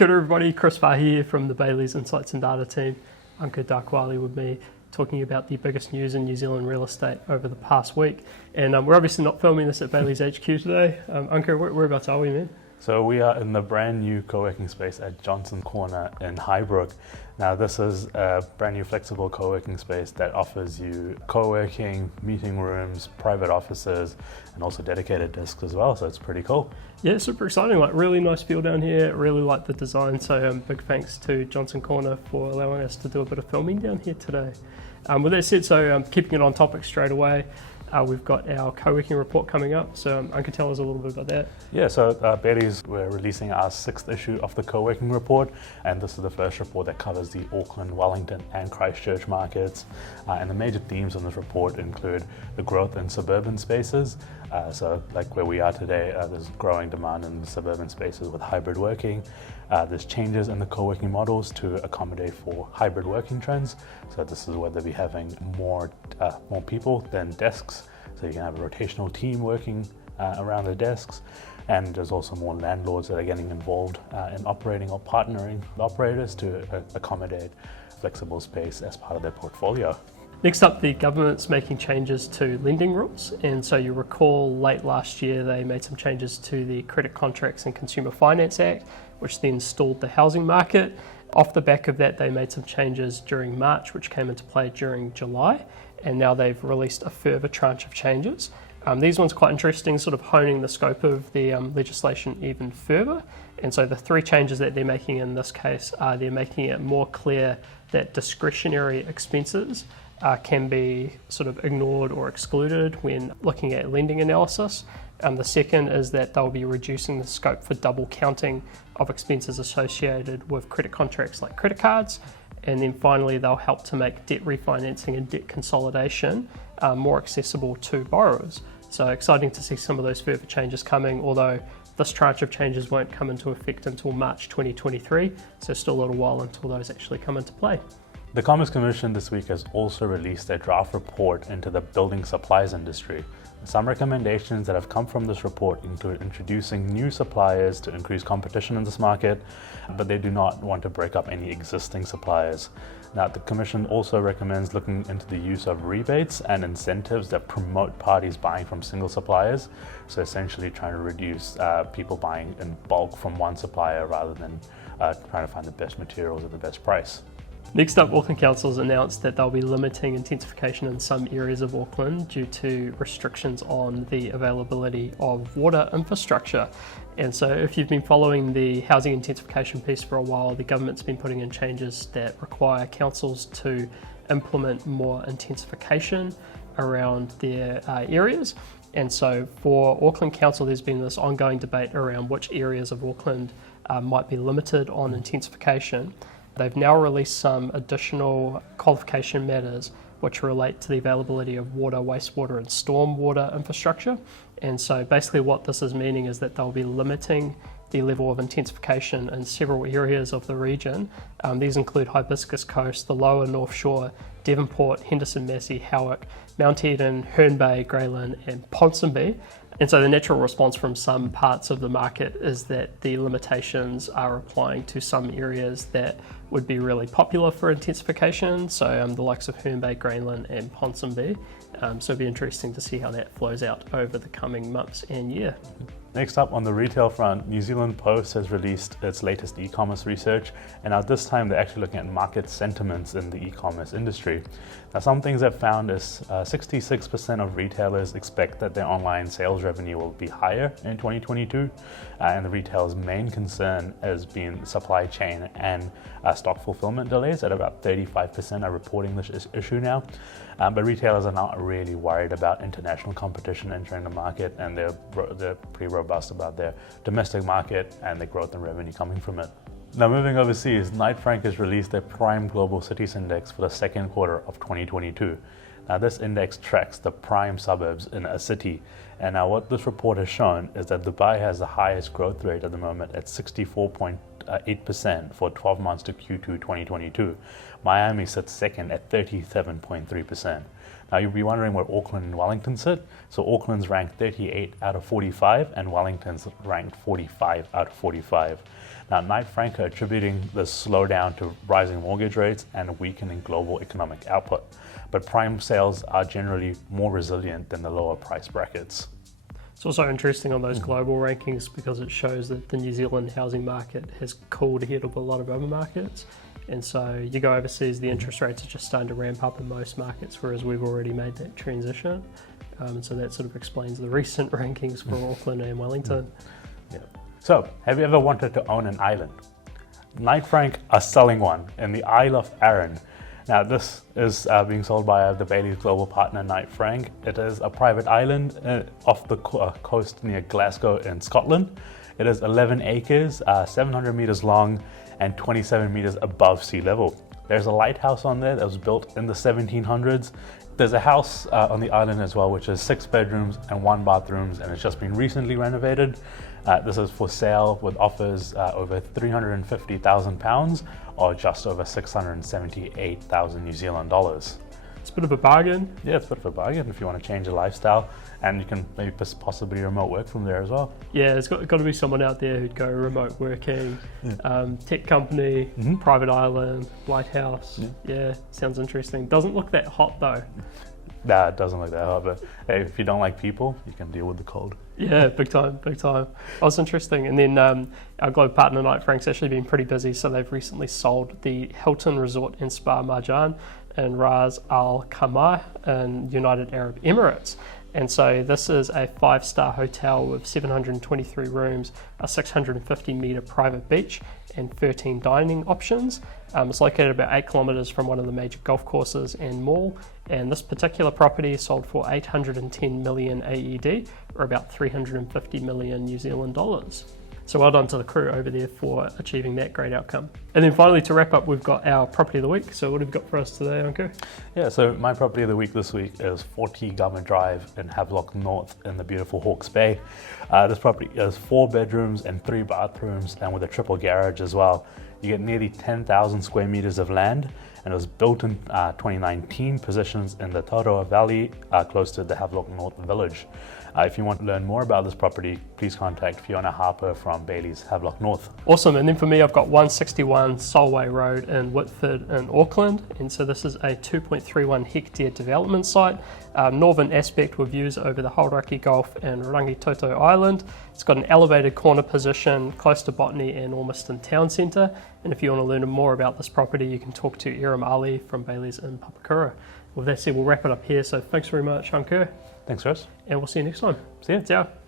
Kia ora everybody, Chris Farhi here from the Bayleys Insights Data team. Ankur Dakwale with me, talking about the biggest news in New Zealand real estate over the past week. And we're obviously not filming this at Bayleys HQ today. Ankur, whereabouts are we, man? So we are in the brand new co-working space at Johnson Corner in Highbrook. Now this is a brand new flexible co-working space that offers you co-working, meeting rooms, private offices, and also dedicated desks as well, so it's pretty cool. Yeah, super exciting, like really nice feel down here, really like the design, so big thanks to Johnson Corner for allowing us to do a bit of filming down here today. With that said, so keeping it on topic straight away, we've got our co-working report coming up, so I can tell us a little bit about that. Yeah, so Bayleys, we're releasing our 6th issue of the co-working report, and this is the first report that covers the Auckland, Wellington and Christchurch markets. And the major themes on this report include the growth in suburban spaces. So like where we are today, there's growing demand in the suburban spaces with hybrid working. There's changes in the co-working models to accommodate for hybrid working trends. So this is where they'll be having more people than desks. So you can have a rotational team working around the desks. And there's also more landlords that are getting involved in operating or partnering with operators to accommodate flexible space as part of their portfolio. Next up, the government's making changes to lending rules, and so you recall late last year they made some changes to the Credit Contracts and Consumer Finance Act, which then stalled the housing market. Off the back of that, they made some changes during March, which came into play during July, and now they've released a further tranche of changes. These ones are quite interesting, sort of honing the scope of the legislation even further. And so the 3 changes that they're making in this case are they're making it more clear that discretionary expenses can be sort of ignored or excluded when looking at lending analysis. The second is that they'll be reducing the scope for double counting of expenses associated with credit contracts like credit cards. And then finally, they'll help to make debt refinancing and debt consolidation more accessible to borrowers. So exciting to see some of those further changes coming, although this tranche of changes won't come into effect until March 2023, so still a little while until those actually come into play. The Commerce Commission this week has also released a draft report into the building supplies industry. Some recommendations that have come from this report include introducing new suppliers to increase competition in this market, but they do not want to break up any existing suppliers. Now, the Commission also recommends looking into the use of rebates and incentives that promote parties buying from single suppliers, so essentially trying to reduce people buying in bulk from one supplier rather than trying to find the best materials at the best price. Next up, Auckland Council has announced that they'll be limiting intensification in some areas of Auckland due to restrictions on the availability of water infrastructure. And so if you've been following the housing intensification piece for a while, the government's been putting in changes that require councils to implement more intensification around their areas. And so for Auckland Council, there's been this ongoing debate around which areas of Auckland might be limited on intensification. They've now released some additional qualification matters which relate to the availability of water, wastewater and stormwater infrastructure. And so basically what this is meaning is that they'll be limiting the level of intensification in several areas of the region. These include Hibiscus Coast, the lower North Shore, Devonport, Henderson, Massey, Havelock, Mount Eden, Herne Bay, Greylin and Ponsonby. And so the natural response from some parts of the market is that the limitations are applying to some areas that would be really popular for intensification, so the likes of Herne Bay, Greylin and Ponsonby. So it'll be interesting to see how that flows out over the coming months and year. Next up on the retail front, New Zealand Post has released its latest e-commerce research, and now this time they're actually looking at market sentiments in the e-commerce industry. Now some things they've found is 66% of retailers expect that their online sales revenue will be higher in 2022, and the retailers' main concern has been supply chain and stock fulfillment delays. At about 35% are reporting this issue now, but retailers are not really worried about international competition entering the market, and they're pretty robust about their domestic market and the growth in revenue coming from it. Now moving overseas, Knight Frank has released their Prime Global Cities Index for the second quarter of 2022. Now this index tracks the prime suburbs in a city, and now what this report has shown is that Dubai has the highest growth rate at the moment at 64.2%, 8% for 12 months to Q2 2022. Miami sits second at 37.3%. Now you'll be wondering where Auckland and Wellington sit. So Auckland's ranked 38 out of 45 and Wellington's ranked 45 out of 45. Now Knight Frank are attributing this slowdown to rising mortgage rates and weakening global economic output. But prime sales are generally more resilient than the lower price brackets. It's also interesting on those global rankings because it shows that the New Zealand housing market has cooled ahead of a lot of other markets. And so you go overseas, the interest rates are just starting to ramp up in most markets, whereas we've already made that transition. So that sort of explains the recent rankings for Auckland and Wellington. Yeah. So, have you ever wanted to own an island? Knight Frank are selling one in the Isle of Arran. Now, this is being sold by the Bayleys global partner Knight Frank. It is a private island off the coast near Glasgow in Scotland. It is 11 acres, 700 meters long, and 27 meters above sea level. There's a lighthouse on there that was built in the 1700s. There's a house on the island as well, which is 6 bedrooms and 1 bathroom, and it's just been recently renovated. This is for sale with offers over £350,000 or just over 678,000 New Zealand dollars. It's a bit of a bargain. Yeah, it's a bit of a bargain if you want to change your lifestyle, and you can maybe possibly remote work from there as well. Yeah, there's got to be someone out there who'd go remote working, tech company, private island, lighthouse. Yeah, sounds interesting. Doesn't look that hot though. Nah, it doesn't look that hot, but hey, if you don't like people, you can deal with the cold. Yeah, big time. Oh, it's interesting. And then our global partner Knight Frank's actually been pretty busy, so they've recently sold the Hilton Resort and Spa Marjan in Ras Al Khaimah in United Arab Emirates. And so this is a 5-star hotel with 723 rooms, a 650 metre private beach, and 13 dining options. It's located about 8 kilometres from one of the major golf courses and mall. And this particular property is sold for 810 million AED, or about 350 million New Zealand dollars. So well done to the crew over there for achieving that great outcome. And then finally, to wrap up, we've got our property of the week. So what have you got for us today, Ankur? Yeah, so my property of the week this week is 40 Khaimah Drive in Havelock North in the beautiful Hawke's Bay. This property is 4 bedrooms and 3 bathrooms, and with a triple garage as well. You get nearly 10,000 square meters of land, and it was built in 2019, positions in the Taurua Valley, close to the Havelock North village. If you want to learn more about this property, please contact Fiona Harper from Bayleys Havelock North. Awesome. And then for me, I've got 161 Solway Road in Whitford in Auckland. And so this is a 2.31 hectare development site, northern aspect with views over the Hauraki Gulf and Rangitoto Island. It's got an elevated corner position close to Botany and Ormiston Town Centre. And if you want to learn more about this property, you can talk to Iram Ali from Bayleys in Papakura. With that said, we'll wrap it up here. So thanks very much, Ankur. Thanks, Chris. And we'll see you next time. See ya. Ciao.